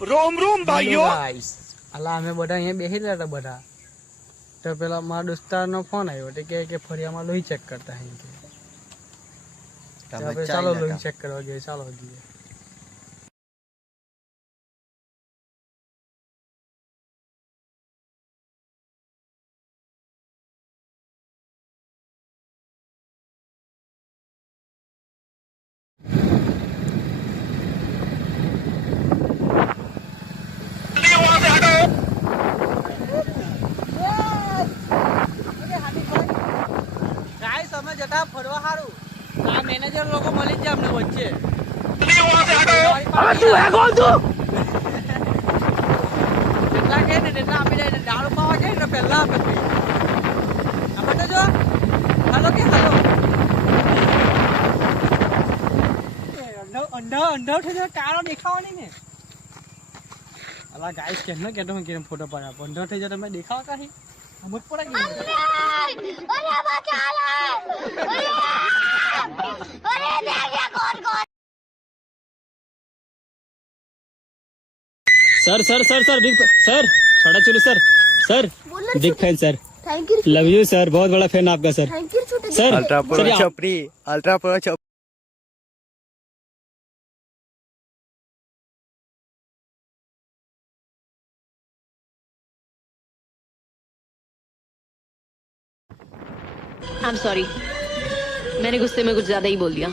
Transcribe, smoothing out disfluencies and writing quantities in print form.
રોમ રોમ ભાઈઓ અલા અમે બધા અહીંયા બેસી રહ્યા હતા બધા, તો પેલા મારા દોસ્તારનો ફોન આવ્યો તો કે ફરિયામાં લોહી ચેક કરતા હે કે આપણે ચાલો લોહી ચેક કરવા ગઈએ, ચાલો ગઈએ. તમે જતા ફરવા સારું, આ મેનેજર લોકો મળી જ જાય અમને વચ્ચે. જેટલા કે ને તેટલા આપી જાય, દારૂ પાવા કે પહેલા આપે આપણે જો હાલો કે હાલો અંધાવ થઈ જાય, કાળો દેખાવો નહીં ને. અલા ગાઈસ કેમ ને કેતો હું કેમ ફોટો પાડ્યા, અંધાવ થઈ જાય તમે દેખાવ કાહી સમજ પડે કે sir sir sir sir big sir छोटा चुलू sir sir big fan sir, love you sir, बहुत बड़ा फैन आपका सर. सर अल्ट्रा प्रो छपरी, अल्ट्रा प्रो छपरी. I'm sorry, मैंने गुस्से में कुछ ज्यादा ही बोल दिया.